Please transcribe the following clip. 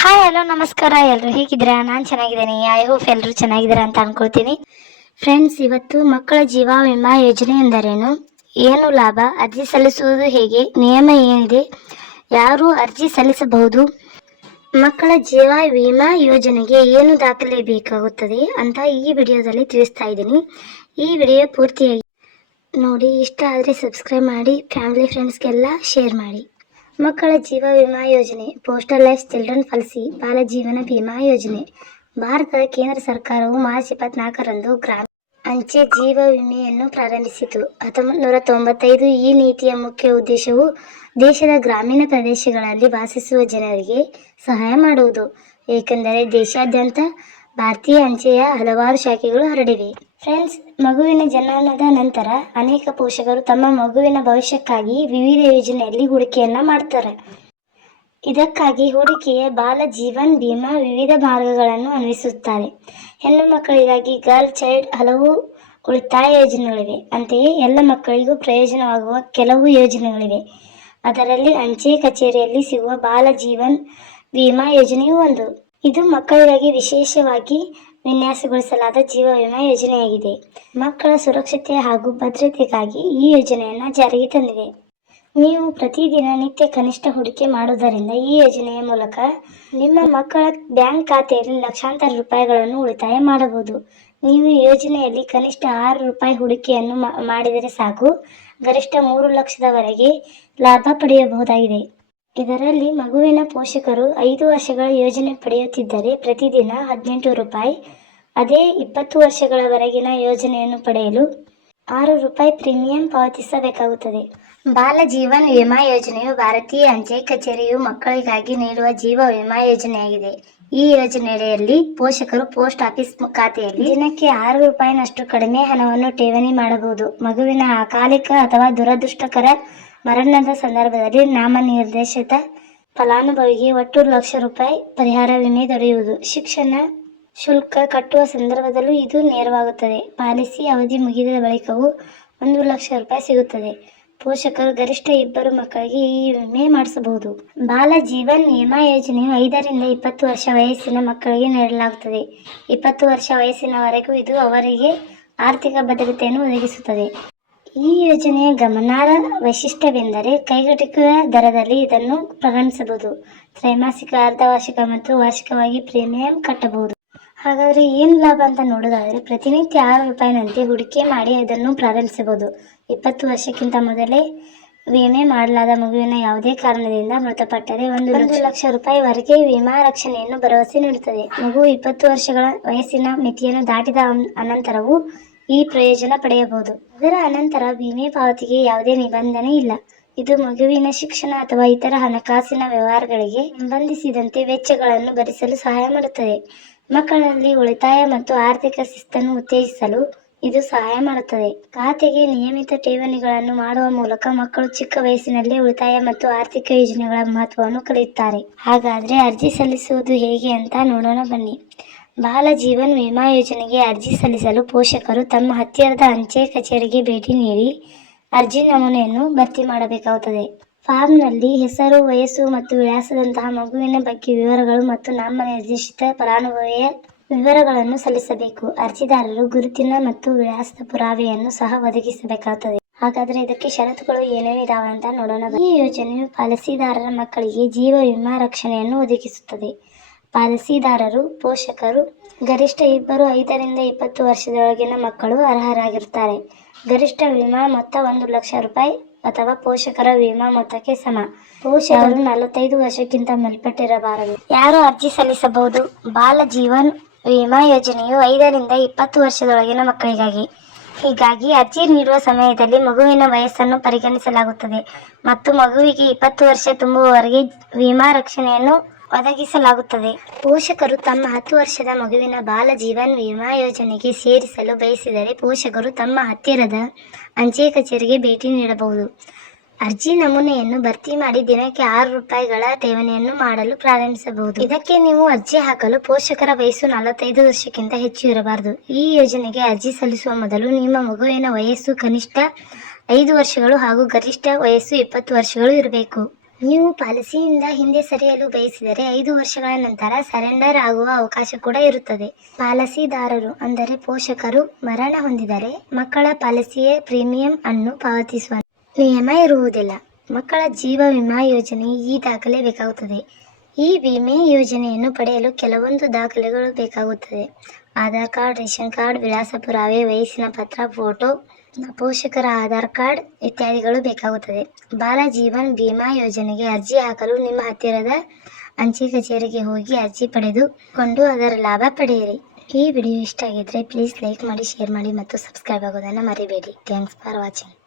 Hi hello ನಮಸ್ಕಾರ. ಎಲ್ಲರೂ ಹೇಗಿದ್ದೀರಾ? ನಾನು ಚೆನ್ನಾಗಿದ್ದೀನಿ. ಐ ಹೋಪ್ ಎಲ್ಲರೂ ಚೆನ್ನಾಗಿದ್ದೀರಾ ಅಂತ ಅನ್ಕೊಳ್ತೀನಿ. ಫ್ರೆಂಡ್ಸ್, ಇವತ್ತು ಮಕ್ಕಳ ಜೀವ ವಿಮಾ ಯೋಜನೆ ಎಂದರೇನು, ಏನು ಲಾಭ, ಅರ್ಜಿ ಸಲ್ಲಿಸುವುದು ಹೇಗೆ, ನಿಯಮ ಏನಿದೆ, ಯಾರು ಅರ್ಜಿ ಸಲ್ಲಿಸಬಹುದು, ಮಕ್ಕಳ ಜೀವ ವಿಮಾ ಯೋಜನೆಗೆ ಏನು ದಾಖಲೆ ಬೇಕಾಗುತ್ತದೆ ಅಂತ ಈ ವಿಡಿಯೋದಲ್ಲಿ ತಿಳಿಸ್ತಾ ಇದ್ದೀನಿ. ಈ ವಿಡಿಯೋ ಪೂರ್ತಿಯಾಗಿ ನೋಡಿ. ಇಷ್ಟ ಆದರೆ ಸಬ್ಸ್ಕ್ರೈಬ್ ಮಾಡಿ, ಫ್ಯಾಮಿಲಿ ಫ್ರೆಂಡ್ಸ್ಗೆಲ್ಲ ಶೇರ್ ಮಾಡಿ. ಮಕ್ಕಳ ಜೀವ ವಿಮಾ ಯೋಜನೆ, ಪೋಸ್ಟಲ್ ಲೈಫ್ ಚಿಲ್ಡ್ರನ್ ಪಾಲಿಸಿ, ಬಾಲ ಜೀವನ ವಿಮಾ ಯೋಜನೆ. ಭಾರತದ ಕೇಂದ್ರ ಸರ್ಕಾರವು ಮಾರ್ಚ್ 24ರಂದು ಗ್ರಾಮೀಣ ಅಂಚೆ ಜೀವ ವಿಮೆಯನ್ನು ಪ್ರಾರಂಭಿಸಿತು. 1995 ಈ ನೀತಿಯ ಮುಖ್ಯ ಉದ್ದೇಶವು ದೇಶದ ಗ್ರಾಮೀಣ ಪ್ರದೇಶಗಳಲ್ಲಿ ವಾಸಿಸುವ ಜನರಿಗೆ ಸಹಾಯ ಮಾಡುವುದು, ಏಕೆಂದರೆ ದೇಶಾದ್ಯಂತ ಭಾರತೀಯ ಅಂಚೆಯ ಹಲವಾರು ಶಾಖೆಗಳು ಹರಡಿವೆ. ಫ್ರೆಂಡ್ಸ್, ಮಗುವಿನ ಜನನದ ನಂತರ ಅನೇಕ ಪೋಷಕರು ತಮ್ಮ ಮಗುವಿನ ಭವಿಷ್ಯಕ್ಕಾಗಿ ವಿವಿಧ ಯೋಜನೆಯಲ್ಲಿ ಹೂಡಿಕೆಯನ್ನ ಮಾಡ್ತಾರೆ. ಇದಕ್ಕಾಗಿ ಹೂಡಿಕೆಯ ಬಾಲ ಜೀವನ್ ಬಿಮಾ ವಿವಿಧ ಮಾರ್ಗಗಳನ್ನು ಅನ್ವಯಿಸುತ್ತಾರೆ. ಹೆಣ್ಣು ಮಕ್ಕಳಿಗಾಗಿ ಗರ್ಲ್ ಚೈಲ್ಡ್ ಹಲವು ಉಳಿತಾಯ ಯೋಜನೆಗಳಿವೆ. ಅಂತೆಯೇ ಎಲ್ಲ ಮಕ್ಕಳಿಗೂ ಪ್ರಯೋಜನವಾಗುವ ಕೆಲವು ಯೋಜನೆಗಳಿವೆ. ಅದರಲ್ಲಿ ಅಂಚೆ ಕಚೇರಿಯಲ್ಲಿ ಸಿಗುವ ಬಾಲ ಜೀವನ್ ವಿಮಾ ಯೋಜನೆಯೂ ಒಂದು. ಇದು ಮಕ್ಕಳಿಗಾಗಿ ವಿಶೇಷವಾಗಿ ವಿನ್ಯಾಸಗೊಳಿಸಲಾದ ಜೀವ ವಿಮಾ ಯೋಜನೆಯಾಗಿದೆ. ಮಕ್ಕಳ ಸುರಕ್ಷತೆ ಹಾಗೂ ಭದ್ರತೆಗಾಗಿ ಈ ಯೋಜನೆಯನ್ನು ಜಾರಿಗೆ ತಂದಿದೆ. ನೀವು ಪ್ರತಿದಿನ ನಿತ್ಯ ಕನಿಷ್ಠ ಹೂಡಿಕೆ ಮಾಡುವುದರಿಂದ ಈ ಯೋಜನೆಯ ಮೂಲಕ ನಿಮ್ಮ ಮಕ್ಕಳ ಬ್ಯಾಂಕ್ ಖಾತೆಯಲ್ಲಿ ಲಕ್ಷಾಂತರ ರೂಪಾಯಿಗಳನ್ನು ಉಳಿತಾಯ ಮಾಡಬಹುದು. ನೀವು ಯೋಜನೆಯಲ್ಲಿ ಕನಿಷ್ಠ ₹6 ಹೂಡಿಕೆಯನ್ನು ಮಾಡಿದರೆ ಸಾಕು, ಗರಿಷ್ಠ 3 ಲಕ್ಷದವರೆಗೆ ಲಾಭ ಪಡೆಯಬಹುದಾಗಿದೆ. ಇದರಲ್ಲಿ ಮಗುವಿನ ಪೋಷಕರು 5 ವರ್ಷಗಳ ಯೋಜನೆ ಪಡೆಯುತ್ತಿದ್ದರೆ ಪ್ರತಿದಿನ ₹18, ಅದೇ 20 ವರ್ಷಗಳವರೆಗಿನ ಯೋಜನೆಯನ್ನು ಪಡೆಯಲು ₹6 ಪ್ರೀಮಿಯಂ ಪಾವತಿಸಬೇಕಾಗುತ್ತದೆ. ಬಾಲ ಜೀವನ್ ವಿಮಾ ಯೋಜನೆಯು ಭಾರತೀಯ ಅಂಚೆ ಕಚೇರಿಯು ಮಕ್ಕಳಿಗಾಗಿ ನೀಡುವ ಜೀವ ವಿಮಾ ಯೋಜನೆಯಾಗಿದೆ. ಈ ಯೋಜನೆಯಡಿಯಲ್ಲಿ ಪೋಷಕರು ಪೋಸ್ಟ್ ಆಫೀಸ್ ಖಾತೆಯಲ್ಲಿ ದಿನಕ್ಕೆ ₹6ನಷ್ಟು ಕಡಿಮೆ ಹಣವನ್ನು ಠೇವಣಿ ಮಾಡಬಹುದು. ಮಗುವಿನ ಅಕಾಲಿಕ ಅಥವಾ ದುರದೃಷ್ಟಕರ ಮರಣದ ಸಂದರ್ಭದಲ್ಲಿ ನಾಮನಿರ್ದೇಶಿತ ಫಲಾನುಭವಿಗೆ ಒಟ್ಟು ₹1,00,000 ಪರಿಹಾರ ವಿಮೆ ದೊರೆಯುವುದು. ಶಿಕ್ಷಣ ಶುಲ್ಕ ಕಟ್ಟುವ ಸಂದರ್ಭದಲ್ಲೂ ಇದು ನೆರವಾಗುತ್ತದೆ. ಪಾಲಿಸಿ ಅವಧಿ ಮುಗಿದ ಬಳಿಕವೂ ₹1,00,000 ಸಿಗುತ್ತದೆ. ಪೋಷಕರು ಗರಿಷ್ಠ 2 ಮಕ್ಕಳಿಗೆ ಈ ವಿಮೆ ಮಾಡಿಸಬಹುದು. ಬಾಲ ಜೀವನ್ ವಿಮಾ ಯೋಜನೆಯು 5ರಿಂದ 20 ವರ್ಷ ವಯಸ್ಸಿನ ಮಕ್ಕಳಿಗೆ ನೀಡಲಾಗುತ್ತದೆ. 20 ವರ್ಷ ವಯಸ್ಸಿನವರೆಗೂ ಇದು ಅವರಿಗೆ ಆರ್ಥಿಕ ಭದ್ರತೆಯನ್ನು ಒದಗಿಸುತ್ತದೆ. ಈ ಯೋಜನೆಯ ಗಮನಾರ್ಹ ವೈಶಿಷ್ಟ್ಯವೆಂದರೆ ಕೈಗೆಟುಕುವ ದರದಲ್ಲಿ ಇದನ್ನು ಪ್ರಾರಂಭಿಸಬಹುದು. ತ್ರೈಮಾಸಿಕ, ಅರ್ಧವಾರ್ಷಿಕ ಮತ್ತು ವಾರ್ಷಿಕವಾಗಿ ಪ್ರೀಮಿಯಂ ಕಟ್ಟಬಹುದು. ಹಾಗಾದರೆ ಏನು ಲಾಭ ಅಂತ ನೋಡೋದಾದರೆ, ಪ್ರತಿನಿತ್ಯ ₹6ನಂತೆ ಹೂಡಿಕೆ ಮಾಡಿ ಅದನ್ನು ಪ್ರಾರಂಭಿಸಬಹುದು. 20 ವರ್ಷಕ್ಕಿಂತ ಮೊದಲೇ ವಿಮೆ ಮಾಡಲಾದ ಮಗುವಿನ ಯಾವುದೇ ಕಾರಣದಿಂದ ಮೃತಪಟ್ಟರೆ ₹1,00,000 ವರೆಗೆ ವಿಮಾ ರಕ್ಷಣೆಯನ್ನು ಭರವಸೆ ನೀಡುತ್ತದೆ. ಮಗು 20 ವರ್ಷಗಳ ವಯಸ್ಸಿನ ಮಿತಿಯನ್ನು ದಾಟಿದ ಅನಂತರವೂ ಈ ಪ್ರಯೋಜನ ಪಡೆಯಬಹುದು. ಅದರ ಅನಂತರ ವಿಮೆ ಪಾವತಿಗೆ ಯಾವುದೇ ನಿಬಂಧನೆ ಇಲ್ಲ. ಇದು ಮಗುವಿನ ಶಿಕ್ಷಣ ಅಥವಾ ಇತರ ಹಣಕಾಸಿನ ವ್ಯವಹಾರಗಳಿಗೆ ಸಂಬಂಧಿಸಿದಂತೆ ವೆಚ್ಚಗಳನ್ನು ಭರಿಸಲು ಸಹಾಯ ಮಾಡುತ್ತದೆ. ಮಕ್ಕಳಲ್ಲಿ ಉಳಿತಾಯ ಮತ್ತು ಆರ್ಥಿಕ ಶಿಸ್ತನ್ನು ಉತ್ತೇಜಿಸಲು ಇದು ಸಹಾಯ ಮಾಡುತ್ತದೆ. ಖಾತೆಗೆ ನಿಯಮಿತ ಠೇವಣಿಗಳನ್ನು ಮಾಡುವ ಮೂಲಕ ಮಕ್ಕಳು ಚಿಕ್ಕ ವಯಸ್ಸಿನಲ್ಲೇ ಉಳಿತಾಯ ಮತ್ತು ಆರ್ಥಿಕ ಯೋಜನೆಗಳ ಮಹತ್ವವನ್ನು ಕಲಿಯುತ್ತಾರೆ. ಹಾಗಾದರೆ ಅರ್ಜಿ ಸಲ್ಲಿಸುವುದು ಹೇಗೆ ಅಂತ ನೋಡೋಣ ಬನ್ನಿ. ಬಾಲ ಜೀವನ್ ವಿಮಾ ಯೋಜನೆಗೆ ಅರ್ಜಿ ಸಲ್ಲಿಸಲು ಪೋಷಕರು ತಮ್ಮ ಹತ್ತಿರದ ಅಂಚೆ ಕಚೇರಿಗೆ ಭೇಟಿ ನೀಡಿ ಅರ್ಜಿ ನಮೂನೆಯನ್ನು ಭರ್ತಿ ಮಾಡಬೇಕಾಗುತ್ತದೆ. ಫಾರ್ಮ್ನಲ್ಲಿ ಹೆಸರು, ವಯಸ್ಸು ಮತ್ತು ವಿಳಾಸದಂತಹ ಮಗುವಿನ ಬಗ್ಗೆ ವಿವರಗಳು ಮತ್ತು ನಾಮನಿರ್ದೇಶಿತ ಫಲಾನುಭವಿಯ ವಿವರಗಳನ್ನು ಸಲ್ಲಿಸಬೇಕು. ಅರ್ಜಿದಾರರು ಗುರುತಿನ ಮತ್ತು ವಿಳಾಸದ ಪುರಾವೆಯನ್ನು ಸಹ ಒದಗಿಸಬೇಕಾಗುತ್ತದೆ. ಹಾಗಾದರೆ ಇದಕ್ಕೆ ಷರತ್ತುಗಳು ಏನೇನಿದಾವೆ ಅಂತ ನೋಡೋಣ. ಈ ಯೋಜನೆಯು ಪಾಲಿಸಿದಾರರ ಮಕ್ಕಳಿಗೆ ಜೀವ ವಿಮಾ ರಕ್ಷಣೆಯನ್ನು ಒದಗಿಸುತ್ತದೆ. ಪಾಲಿಸಿದಾರರು ಪೋಷಕರು ಗರಿಷ್ಠ 5ರಿಂದ 20 ವರ್ಷದೊಳಗಿನ ಮಕ್ಕಳು ಅರ್ಹರಾಗಿರುತ್ತಾರೆ. ಗರಿಷ್ಠ ವಿಮಾ ಮೊತ್ತ ₹1,00,000 ಅಥವಾ ಪೋಷಕರ ವಿಮಾ ಮೊತ್ತಕ್ಕೆ ಸಮ. ಪೋಷಕರು 45 ವರ್ಷಕ್ಕಿಂತ ಮೇಲ್ಪಟ್ಟಿರಬಾರದು. ಯಾರು ಅರ್ಜಿ ಸಲ್ಲಿಸಬಹುದು? ಬಾಲ ಜೀವನ್ ವಿಮಾ ಯೋಜನೆಯು 5ರಿಂದ 20 ವರ್ಷದೊಳಗಿನ ಮಕ್ಕಳಿಗಾಗಿ. ಹೀಗಾಗಿ ಅರ್ಜಿ ನೀಡುವ ಸಮಯದಲ್ಲಿ ಮಗುವಿನ ವಯಸ್ಸನ್ನು ಪರಿಗಣಿಸಲಾಗುತ್ತದೆ ಮತ್ತು ಮಗುವಿಗೆ 20 ವರ್ಷ ತುಂಬುವವರೆಗೆ ವಿಮಾ ರಕ್ಷಣೆಯನ್ನು ಒದಗಿಸಲಾಗುತ್ತದೆ. ಪೋಷಕರು ತಮ್ಮ 10 ವರ್ಷದ ಮಗುವಿನ ಬಾಲ ಜೀವನ್ ವಿಮಾ ಯೋಜನೆಗೆ ಸೇರಿಸಲು ಬಯಸಿದರೆ ಪೋಷಕರು ತಮ್ಮ ಹತ್ತಿರದ ಅಂಚೆ ಕಚೇರಿಗೆ ಭೇಟಿ ನೀಡಬಹುದು. ಅರ್ಜಿ ನಮೂನೆಯನ್ನು ಭರ್ತಿ ಮಾಡಿ ದಿನಕ್ಕೆ ₹6ಗಳ ಠೇವಣಿಯನ್ನು ಮಾಡಲು ಪ್ರಾರಂಭಿಸಬಹುದು. ಇದಕ್ಕೆ ನೀವು ಅರ್ಜಿ ಹಾಕಲು ಪೋಷಕರ ವಯಸ್ಸು 45 ವರ್ಷಕ್ಕಿಂತ ಹೆಚ್ಚು ಇರಬಾರದು. ಈ ಯೋಜನೆಗೆ ಅರ್ಜಿ ಸಲ್ಲಿಸುವ ಮೊದಲು ನಿಮ್ಮ ಮಗುವಿನ ವಯಸ್ಸು ಕನಿಷ್ಠ 5 ವರ್ಷಗಳು ಹಾಗೂ ಗರಿಷ್ಠ ವಯಸ್ಸು 20 ವರ್ಷಗಳು ಇರಬೇಕು. ನೀವು ಪಾಲಿಸಿಯಿಂದ ಹಿಂದೆ ಸರಿಯಲು ಬಯಸಿದರೆ 5 ವರ್ಷಗಳ ನಂತರ ಸರೆಂಡರ್ ಆಗುವ ಅವಕಾಶ ಕೂಡ ಇರುತ್ತದೆ. ಪಾಲಿಸಿದಾರರು ಅಂದರೆ ಪೋಷಕರು ಮರಣ ಹೊಂದಿದರೆ ಮಕ್ಕಳ ಪಾಲಿಸಿಯ ಪ್ರೀಮಿಯಂ ಅನ್ನು ಪಾವತಿಸುವ ನಿಯಮ ಇರುವುದಿಲ್ಲ. ಮಕ್ಕಳ ಜೀವ ವಿಮಾ ಯೋಜನೆ ಈ ದಾಖಲೆ ಬೇಕಾಗುತ್ತದೆ. ಈ ವಿಮೆ ಯೋಜನೆಯನ್ನು ಪಡೆಯಲು ಕೆಲವೊಂದು ದಾಖಲೆಗಳು ಬೇಕಾಗುತ್ತದೆ. ಆಧಾರ್ ಕಾರ್ಡ್, ರೇಷನ್ ಕಾರ್ಡ್, ವಿಳಾಸ ಪುರಾವೆ, ವಯಸ್ಸಿನ ಪತ್ರ, ಫೋಟೋ, ಪೋಷಕರ ಆಧಾರ್ ಕಾರ್ಡ್ ಇತ್ಯಾದಿಗಳು ಬೇಕಾಗುತ್ತದೆ. ಬಾಲ ಜೀವನ್ ಬಿಮಾ ಯೋಜನೆಗೆ ಅರ್ಜಿ ಹಾಕಲು ನಿಮ್ಮ ಹತ್ತಿರದ ಅಂಚೆ ಕಚೇರಿಗೆ ಹೋಗಿ ಅರ್ಜಿ ಪಡೆದುಕೊಂಡು ಅದರ ಲಾಭ ಪಡೆಯಿರಿ. ಈ ವಿಡಿಯೋ ಇಷ್ಟ ಆಗಿದ್ರೆ ಪ್ಲೀಸ್ ಲೈಕ್ ಮಾಡಿ, ಶೇರ್ ಮಾಡಿ ಮತ್ತು ಸಬ್ಸ್ಕ್ರೈಬ್ ಆಗೋದನ್ನು ಮರಿಬೇಡಿ. Thanks for watching.